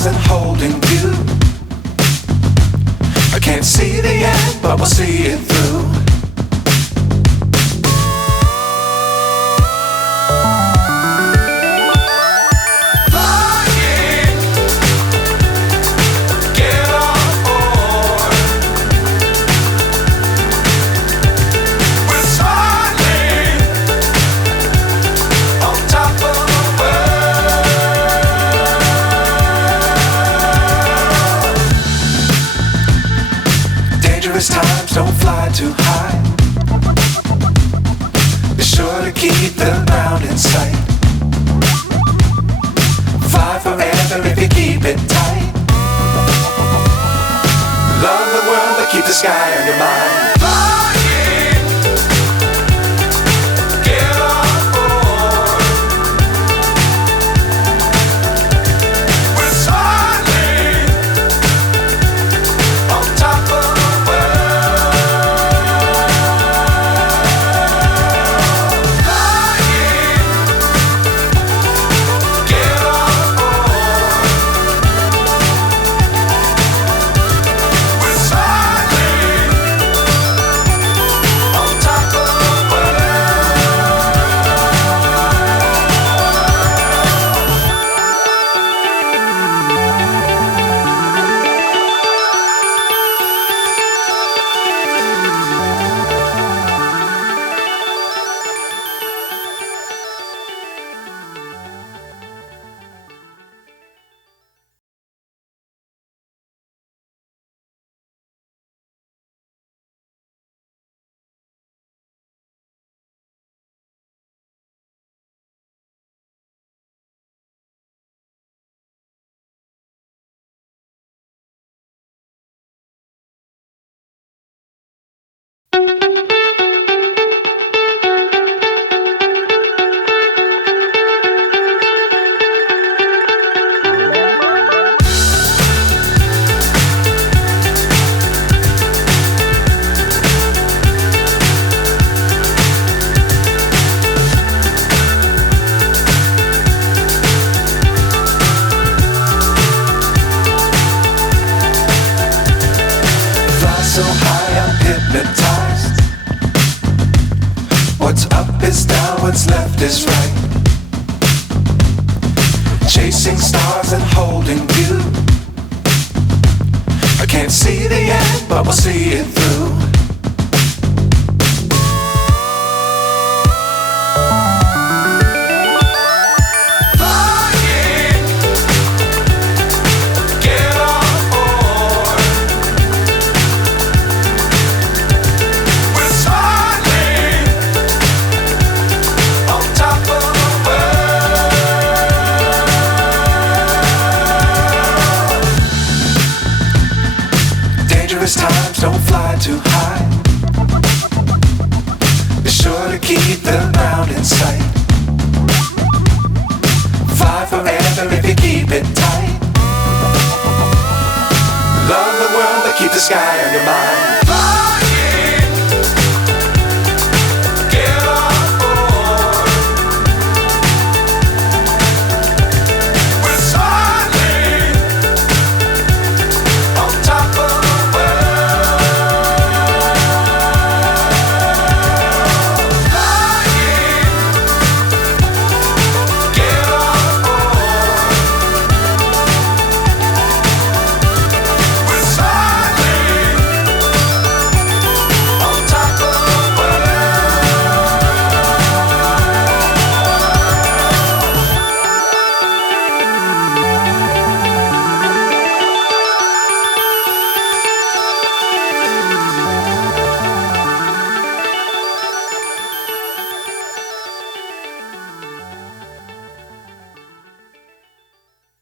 stars and holding you. I can't see the end, but we'll see it through. Times don't fly too high. Be sure to keep the ground in sight. Fly forever if you keep it tight. Love the world but keep the sky on your mind. So high I'm hypnotized. What's up is down, what's left is right. Chasing stars and holding you. I can't see the end, but we'll see it through. Times don't fly too high. Be sure to keep the ground in sight. Fly forever if you keep it tight. Love the world but keep the sky on your mind.